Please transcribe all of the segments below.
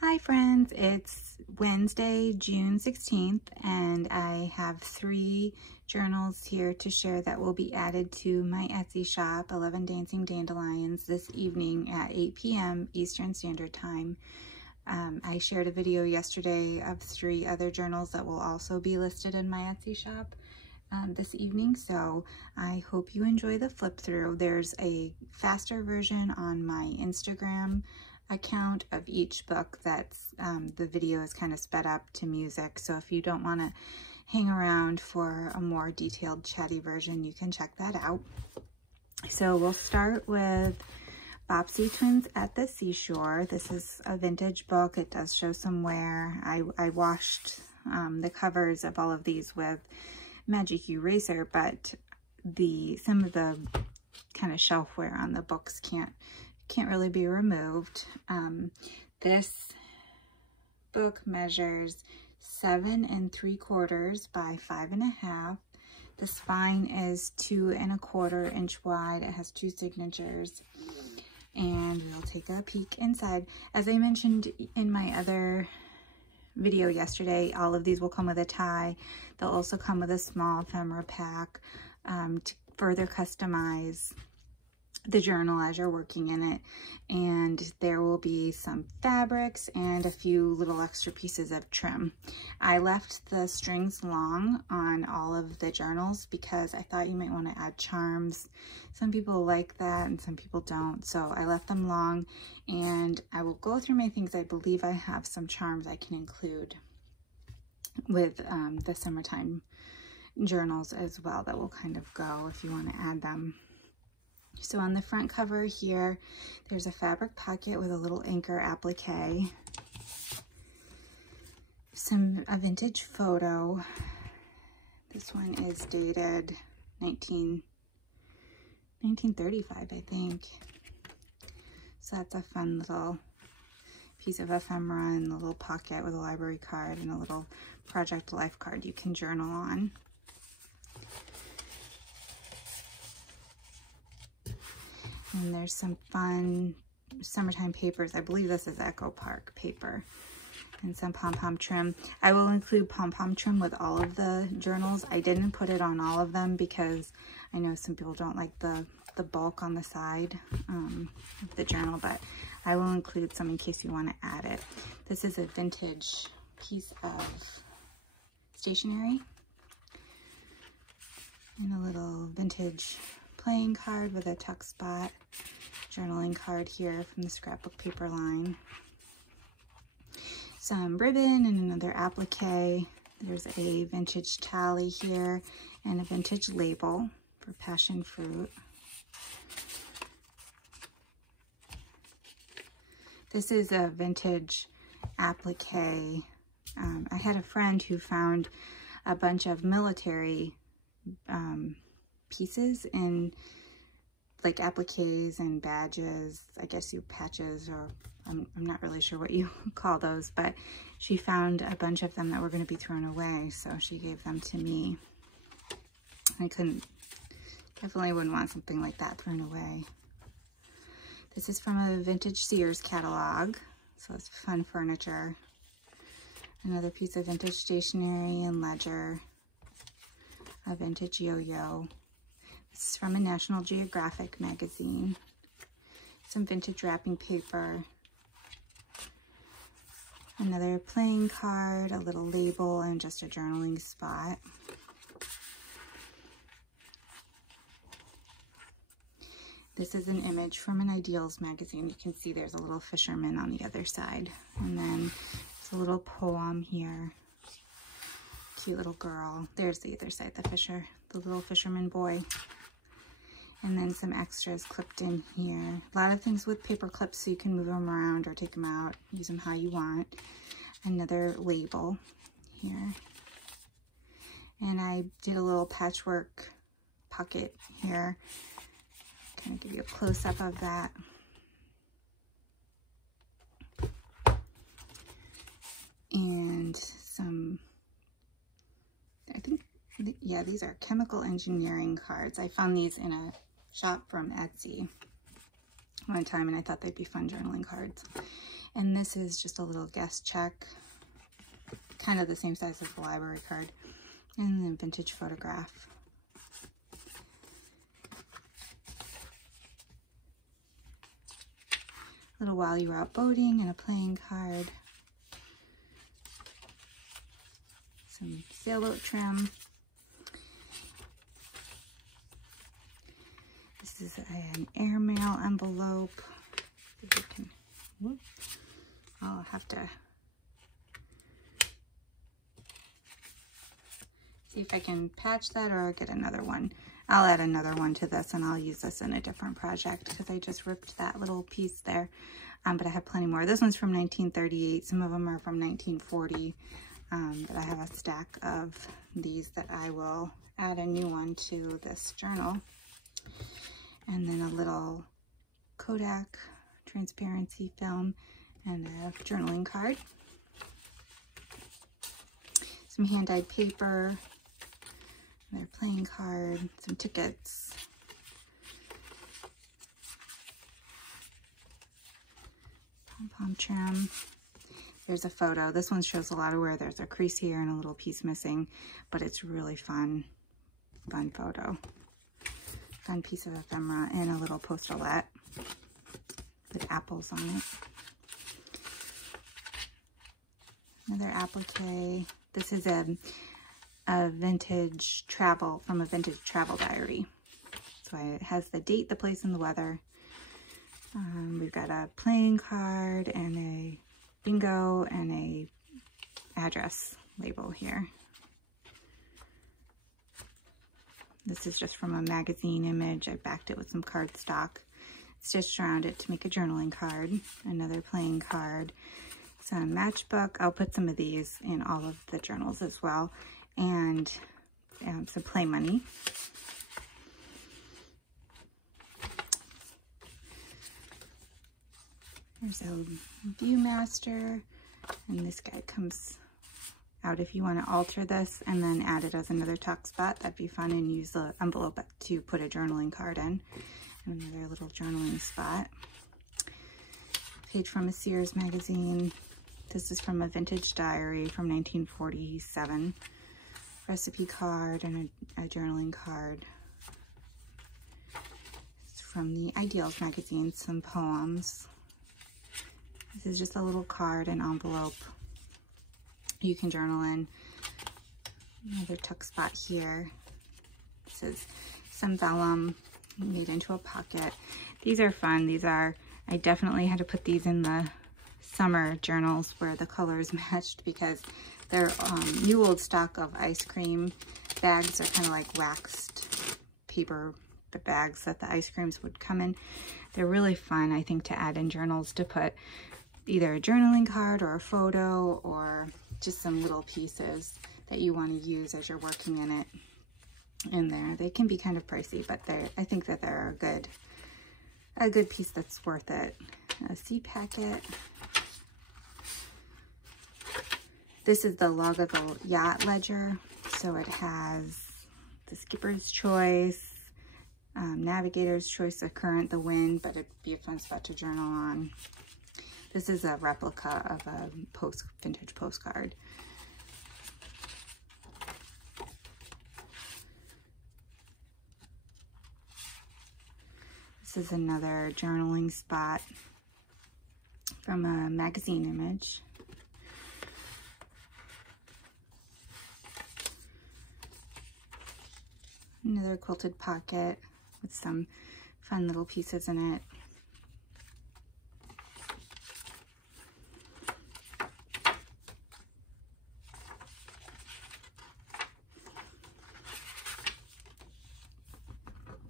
Hi friends, it's Wednesday, June 16th, and I have 3 journals here to share that will be added to my Etsy shop, 11 Dancing Dandelions, this evening at 8 p.m. Eastern Standard Time. I shared a video yesterday of 3 other journals that will also be listed in my Etsy shop this evening, so I hope you enjoy the flip through. There's a faster version on my Instagram account of each book that's the video is kind of sped up to music, so if you don't want to hang around for a more detailed chatty version, you can check that out. So we'll start with Bobbsey Twins at the Seashore. This is a vintage book. It does show some wear. I washed the covers of all of these with Magic Eraser, but some of the kind of shelfware on the books can't really be removed. This book measures 7 3/4 by 5 1/2. The spine is 2 1/4 inch wide. It has 2 signatures, and we'll take a peek inside. As I mentioned in my other video yesterday, all of these will come with a tie. They'll also come with a small ephemera pack to further customize the journal as you're working in it, and there will be some fabrics and a few little extra pieces of trim. I left the strings long on all of the journals because I thought you might want to add charms. Some people like that and some people don't, so I left them long, and I will go through my things. I believe I have some charms I can include with the summertime journals as well that will kind of go if you want to add them. So on the front cover here, there's a fabric pocket with a little anchor applique, a vintage photo. This one is dated 1935, I think. So that's a fun little piece of ephemera in the little pocket with a library card and a little Project Life card you can journal on. And there's some fun summertime papers. I believe this is Echo Park paper, and some pom-pom trim. I will include pom-pom trim with all of the journals. I didn't put it on all of them because I know some people don't like the bulk on the side of the journal, but I will include some in case you want to add it. This is a vintage piece of stationery and a little vintage playing card with a tuck spot, journaling card here from the scrapbook paper line, some ribbon and another applique. There's a vintage tally here and a vintage label for passion fruit. This is a vintage applique. I had a friend who found a bunch of military pieces in like appliques and badges, I guess patches, or I'm not really sure what you call those, but she found a bunch of them that were going to be thrown away, so she gave them to me. I definitely wouldn't want something like that thrown away. This is from a vintage Sears catalog, so it's fun furniture. Another piece of vintage stationery and ledger, a vintage yo-yo. This is from a National Geographic magazine. Some vintage wrapping paper. Another playing card, a little label, and just a journaling spot. This is an image from an Ideals magazine. You can see there's a little fisherman on the other side. And then there's a little poem here. Cute little girl. There's the other side, the little fisherman boy. And then some extras clipped in here. A lot of things with paper clips so you can move them around or take them out, use them how you want. Another label here. And I did a little patchwork pocket here. Kind of give you a close-up of that. And some, I think, yeah, these are chemical engineering cards. I found these in a shop from Etsy one time, and I thought they'd be fun journaling cards. And this is just a little guest check, kind of the same size as the library card, and then vintage photograph. A little while you were out boating and a playing card. Some sailboat trim. This is an airmail envelope. If you can, whoop. I'll have to see if I can patch that or get another one. I'll add another one to this and I'll use this in a different project because I just ripped that little piece there. But I have plenty more. This one's from 1938. Some of them are from 1940. But I have a stack of these that I will add a new one to this journal. And then a little Kodak transparency film and a journaling card. Some hand-dyed paper, another playing card, some tickets. Pom-pom trim. There's a photo. This one shows a lot of where there's a crease here and a little piece missing, but it's really fun photo. Fun piece of ephemera and a little postalette with apples on it. Another applique. This is a vintage travel, from a vintage travel diary. So it has the date, the place, and the weather. We've got a playing card and a bingo and a address label here. This is just from a magazine image. I backed it with some cardstock, stitched around it to make a journaling card. Another playing card, some matchbook. I'll put some of these in all of the journals as well, and some play money. There's a Viewmaster, and this guy comes out if you want to alter this and then add it as another tuck spot. That'd be fun, and use the envelope to put a journaling card in. And another little journaling spot. Page from a Sears magazine. This is from a vintage diary from 1947. Recipe card and a journaling card. It's from the Ideals magazine, some poems. This is just a little card and envelope you can journal in. Another tuck spot here. This is some vellum made into a pocket. These are fun. These are, I definitely had to put these in the summer journals where the colors matched, because they're new old stock of ice cream bags. Are kind of like waxed paper bags that the ice creams would come in. They're really fun, I think, to add in journals, to put either a journaling card or a photo or just some little pieces that you want to use as you're working in it in there. They can be kind of pricey, but I think that they're a good piece that's worth it. A seed packet. This is the log of the yacht ledger. So it has the skipper's choice, navigator's choice, the current, the wind, but it'd be a fun spot to journal on. This is a replica of a vintage postcard. This is another journaling spot from a magazine image. Another quilted pocket with some fun little pieces in it.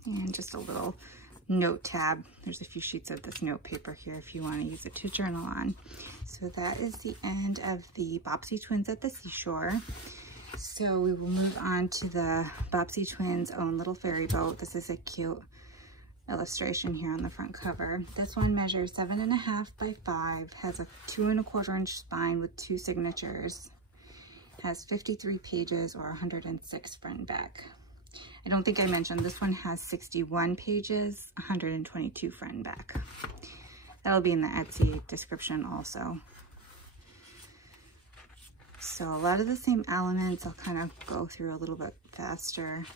And just a little note tab. There's a few sheets of this note paper here if you want to use it to journal on. So that is the end of the Bobbsey Twins at the Seashore. So we will move on to the Bobbsey Twins' own little ferry boat. This is a cute illustration here on the front cover. This one measures 7.5 by 5, has a 2 1/4 inch spine with 2 signatures, has 53 pages or 106 front and back. I don't think I mentioned this one has 61 pages, 122 front and back. That'll be in the Etsy description also. So a lot of the same elements. I'll kind of go through a little bit faster.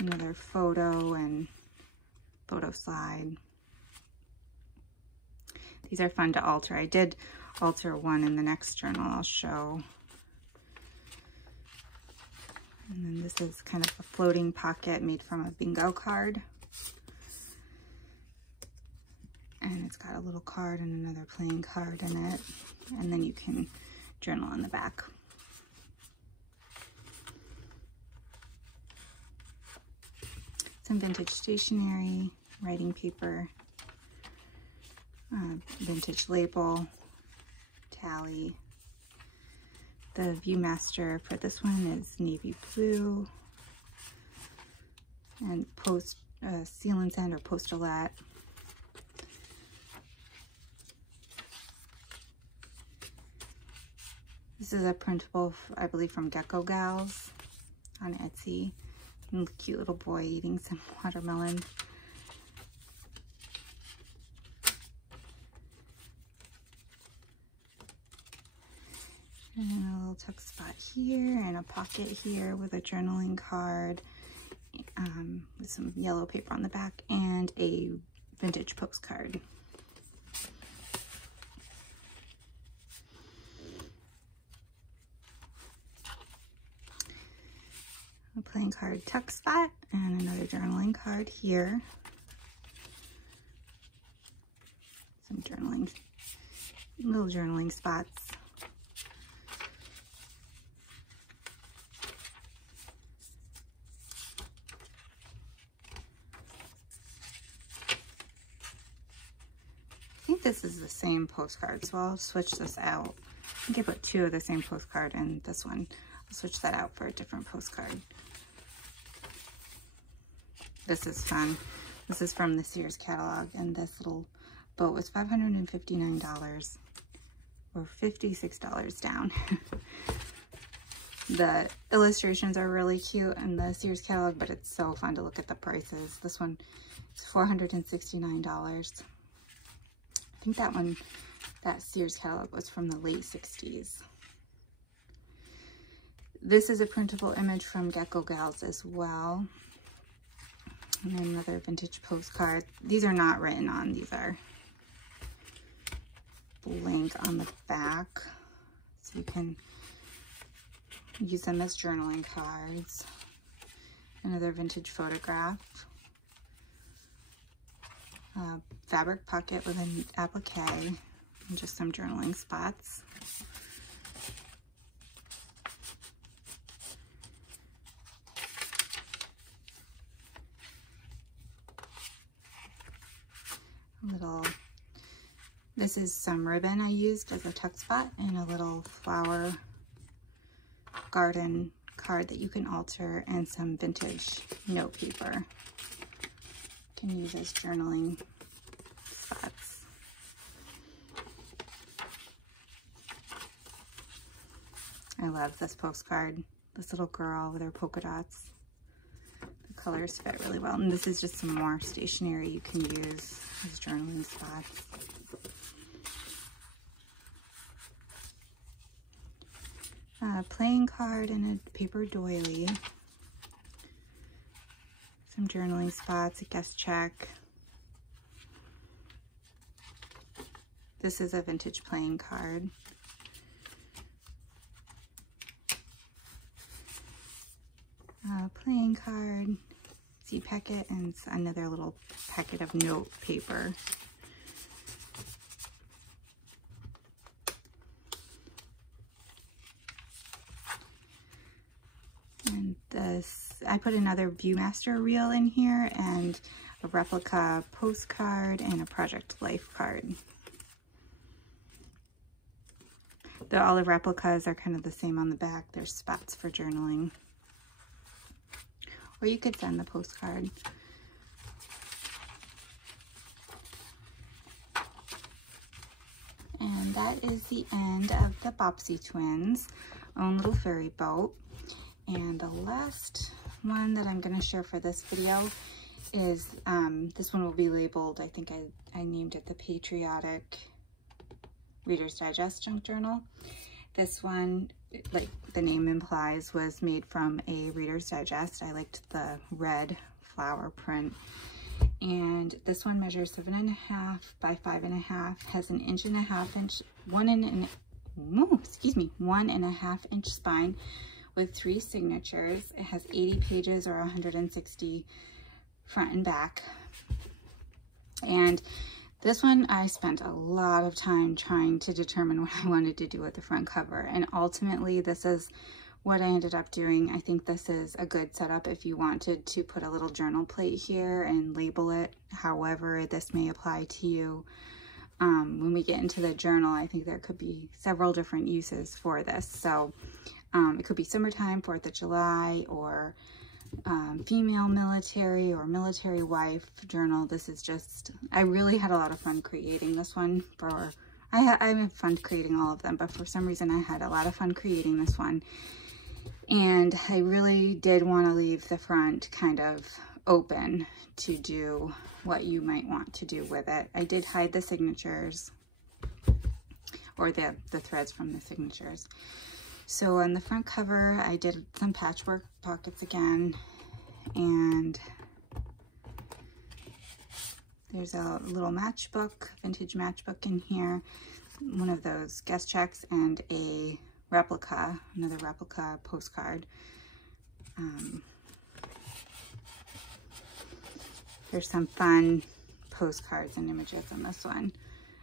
Another photo and photo slide. These are fun to alter. I did alter one in the next journal I'll show. And then this is kind of a floating pocket made from a bingo card. And it's got a little card and another playing card in it. And then you can journal on the back. Some vintage stationery, writing paper, vintage label, tally. The Viewmaster for this one is navy blue, and seal and send or postalat. This is a printable, I believe, from Gecko Galz on Etsy. And cute little boy eating some watermelon. And a little tuck spot here and a pocket here with a journaling card with some yellow paper on the back and a vintage postcard. A playing card tuck spot and another journaling card here. Some journaling, little journaling spots. I think this is the same postcard, so I'll switch this out. I think I put two of the same postcard in this one. I'll switch that out for a different postcard. This is fun. This is from the Sears catalog, and this little boat was $559 or $56 down. The illustrations are really cute in the Sears catalog, but it's so fun to look at the prices. This one is $469. I think that Sears catalog was from the late 60s. This is a printable image from Gecko Galz as well. And another vintage postcard. These are not written on, these are blank on the back. So you can use them as journaling cards. Another vintage photograph. Fabric pocket with an applique and just some journaling spots. This is some ribbon I used as a tuck spot and a little flower garden card that you can alter, and some vintage note paper. You can use as journaling spots. I love this postcard. This little girl with her polka dots. The colors fit really well. And this is just some more stationery you can use as journaling spots. A playing card and a paper doily. Some journaling spots, a guest check. This is a vintage playing card. A playing card, seed packet, and another little packet of note paper. And this, I put another Viewmaster reel in here, and a replica postcard and a Project Life card. All the replicas are kind of the same on the back. There's spots for journaling. Or you could send the postcard. And that is the end of the Bobbsey Twins' own little ferry boat. And the last one that I'm going to share for this video is, this one will be labeled, I think I named it the Patriotic Reader's Digest Junk Journal. This one, like the name implies, was made from a Reader's Digest. I liked the red flower print. And this one measures 7.5 by 5.5, has an 1.5 inch, 1.5 inch spine with 3 signatures. It has 80 pages or 160 front and back. And this one, I spent a lot of time trying to determine what I wanted to do with the front cover. And ultimately, this is what I ended up doing. I think this is a good setup if you wanted to put a little journal plate here and label it however this may apply to you. When we get into the journal, I think there could be several different uses for this. So it could be summertime, 4th of July, or female military or military wife journal. This is just, I really had a lot of fun creating this one. I have fun creating all of them, but for some reason I had a lot of fun creating this one. And I really did want to leave the front kind of open to do what you might want to do with it. I did hide the signatures, or the threads from the signatures. So on the front cover, I did some patchwork pockets again, and there's a little matchbook, vintage matchbook in here, one of those guest checks, and a replica, another replica postcard. There's some fun postcards and images on this one.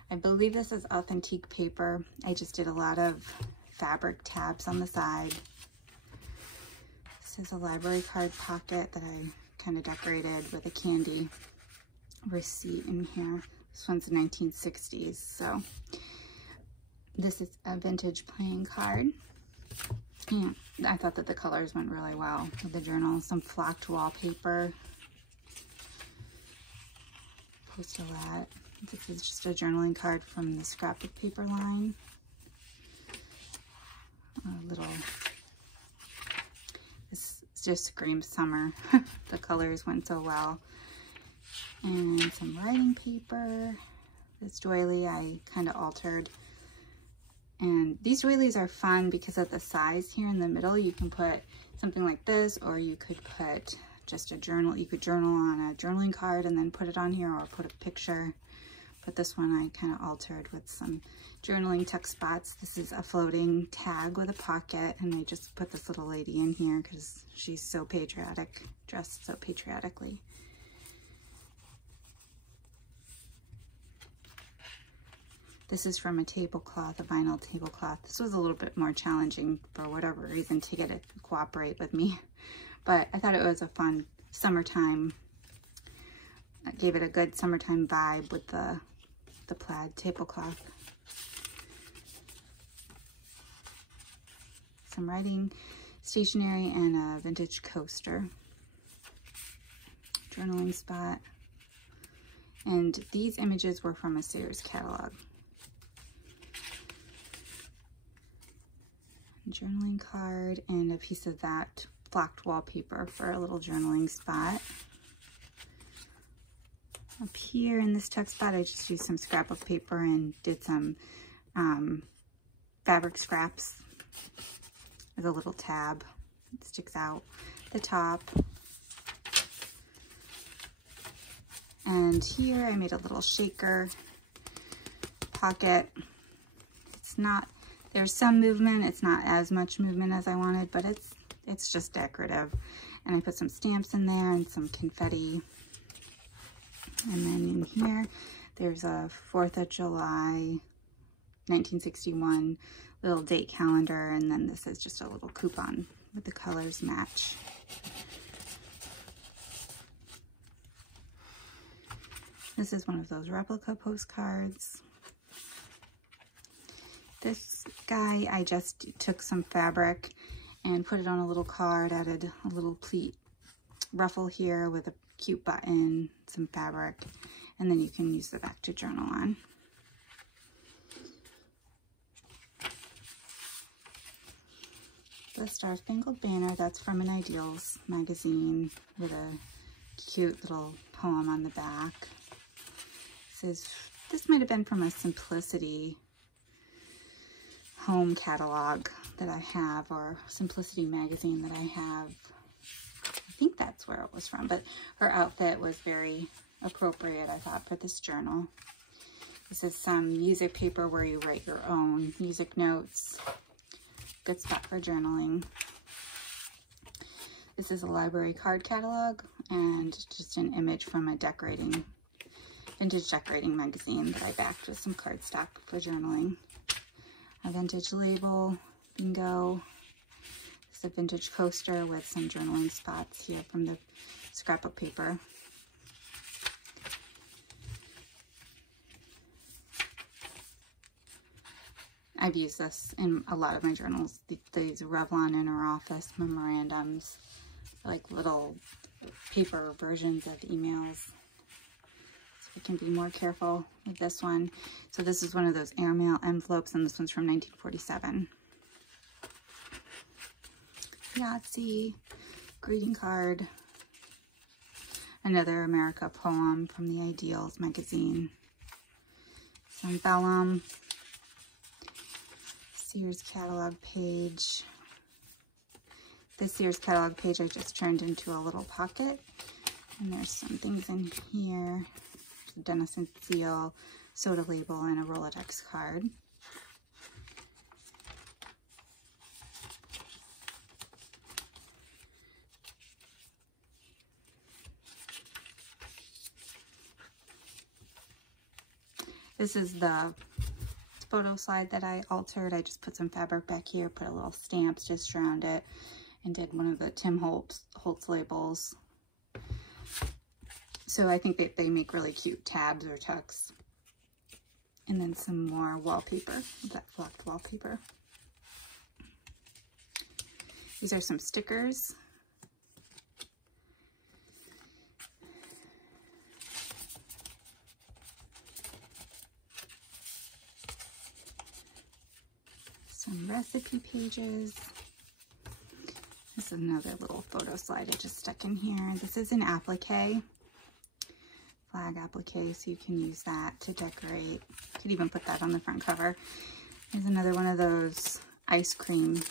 I believe this is authentic paper. I just did a lot of fabric tabs on the side. This is a library card pocket that I kind of decorated with a candy receipt in here. This one's the 1960s, so this is a vintage playing card. And I thought that the colors went really well with the journal. Some flocked wallpaper. Post-a-lat. This is just a journaling card from the scrapbook paper line. This just screams summer. The colors went so well. And some writing paper. This doily I kind of altered. And these doilies are fun because of the size here in the middle. You can put something like this, or you could put just a journal. You could journal on a journaling card and then put it on here, or put a picture. But this one I kind of altered with some journaling tuck spots. This is a floating tag with a pocket, and I just put this little lady in here because she's so patriotic, dressed so patriotically. This is from a tablecloth, a vinyl tablecloth. This was a little bit more challenging for whatever reason to get it to cooperate with me. But I thought it was a fun summertime. I gave it a good summertime vibe with the plaid tablecloth. Some writing stationery and a vintage coaster. Journaling spot. And these images were from a Sears catalog. Journaling card and a piece of that flocked wallpaper for a little journaling spot. Up here in this tuck spot, I just used some scrapbook paper and did some fabric scraps with a little tab that sticks out the top. And here I made a little shaker pocket. It's not, there's some movement. It's not as much movement as I wanted, but it's just decorative. And I put some stamps in there and some confetti. And then in here, there's a 4th of July, 1961 little date calendar. And then this is just a little coupon with the colors match. This is one of those replica postcards. This guy, I just took some fabric and put it on a little card, added a little pleat ruffle here with a cute button, some fabric, and then you can use the back to journal on. The Star Spangled Banner, that's from an Ideals magazine with a cute little poem on the back. It says, this might have been from a Simplicity home catalog that I have, or Simplicity magazine that I have. I think that's where it was from, but her outfit was very appropriate, I thought, for this journal. This is some music paper where you write your own music notes. Good spot for journaling. This is a library card catalog and just an image from a vintage decorating magazine that I backed with some cardstock for journaling. A vintage label, bingo. It's a vintage coaster with some journaling spots here from the scrapbook paper. I've used this in a lot of my journals, these Revlon Inner Office memorandums, like little paper versions of emails. So we can be more careful with this one. So this is one of those airmail envelopes, and this one's from 1947. Yahtzee, greeting card, another America poem from the Ideals magazine, some vellum, Sears catalog page. This Sears catalog page I just turned into a little pocket, and there's some things in here, Denison seal, soda label, and a Rolodex card. This is the photo slide that I altered. I just put some fabric back here, put a little stamp just around it, and did one of the Tim Holtz labels. So I think that they make really cute tabs or tucks. And then some more wallpaper, that flocked wallpaper. These are some stickers. Some recipe pages. This is another little photo slide I just stuck in here. This is an applique, flag applique, so you can use that to decorate. You could even put that on the front cover. There's another one of those ice cream,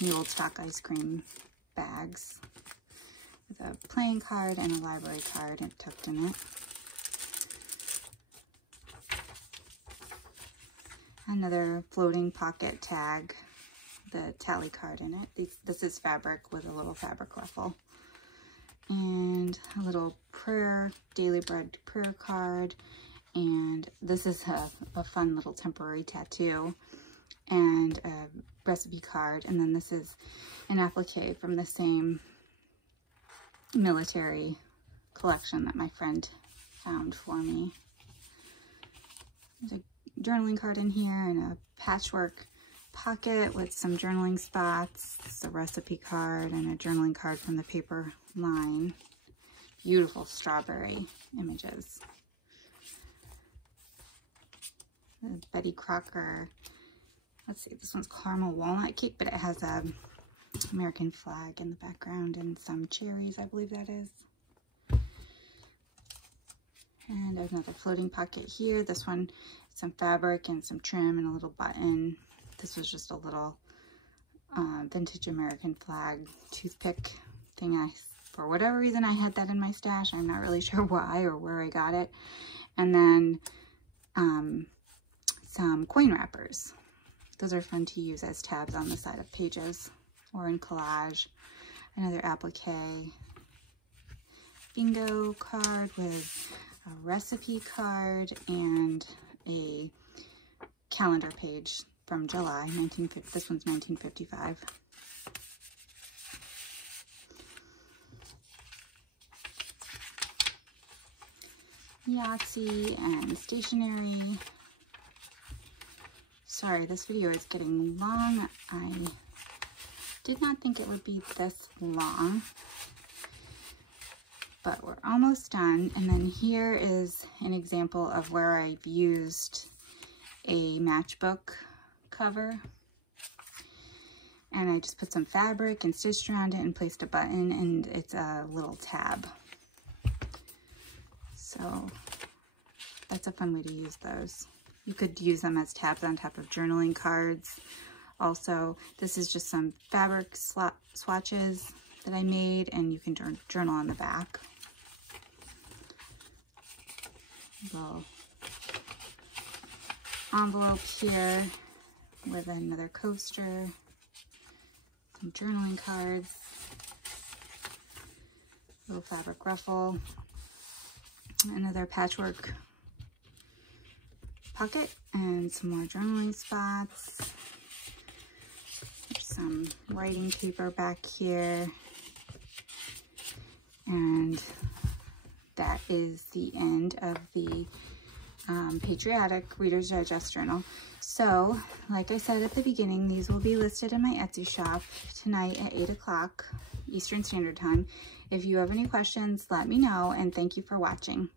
mule stock ice cream bags with a playing card and a library card tucked in it. Another floating pocket tag, the tally card in it. This is fabric with a little fabric ruffle. And a little prayer, daily bread prayer card. And this is a fun little temporary tattoo and a recipe card. And then this is an applique from the same military collection that my friend found for me. There's a journaling card in here and a patchwork pocket with some journaling spots. It's a recipe card and a journaling card from the paper line. Beautiful strawberry images. The Betty Crocker, let's see, this one's caramel walnut cake, but it has a American flag in the background and some cherries, I believe that is. And another floating pocket here. This one, some fabric and some trim and a little button. This was just a little vintage American flag toothpick thing. For whatever reason, I had that in my stash. I'm not really sure why or where I got it. And then some coin wrappers. Those are fun to use as tabs on the side of pages or in collage. Another applique. Bingo card with a recipe card and a calendar page from July 1950. This one's 1955. Yahtzee and stationery. Sorry, this video is getting long. I did not think it would be this long, but we're almost done. And then here is an example of where I've used a matchbook cover. And I just put some fabric and stitched around it and placed a button, and it's a little tab. So that's a fun way to use those. You could use them as tabs on top of journaling cards. Also, this is just some fabric swatches that I made, and you can journal on the back. Little envelope here with another coaster, some journaling cards, little fabric ruffle, another patchwork pocket, and some more journaling spots. There's some writing paper back here, and that is the end of the Patriotic Reader's Digest Journal. So, like I said at the beginning, these will be listed in my Etsy shop tonight at 8 o'clock Eastern Standard Time. If you have any questions, let me know, and thank you for watching.